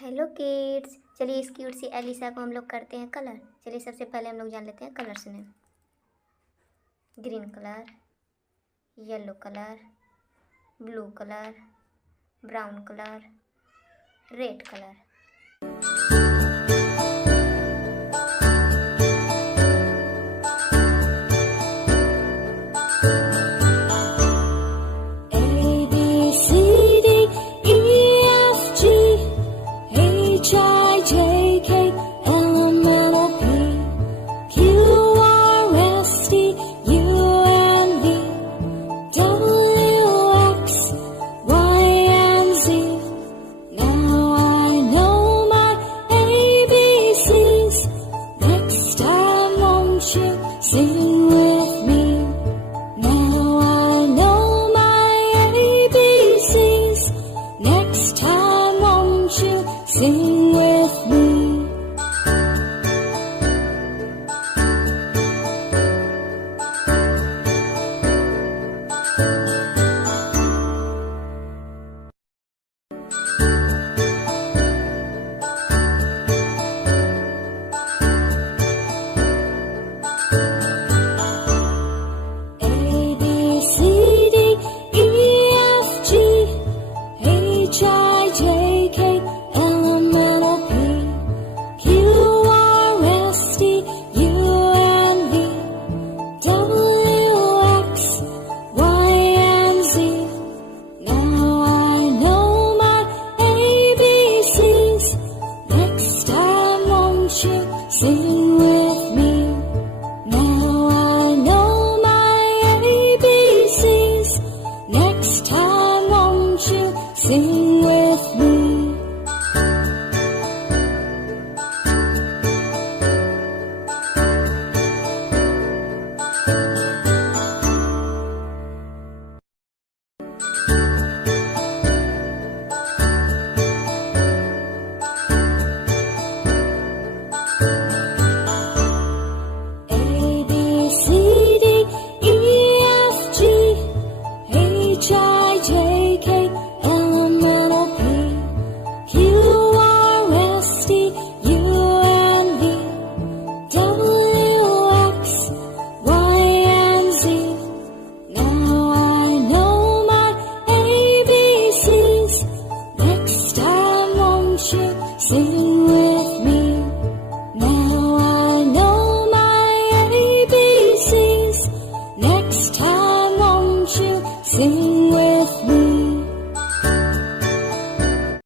Hello kids, चलिए इस cute सी Elisa को हम लोग करते हैं कलर। चलिए सबसे पहले हम लोग जान लेते हैं कलर्स में। Green colour, yellow colour, blue colour, brown colour, red colour. Sing with me. Now I know my ABCs. Next time, won't you sing with me?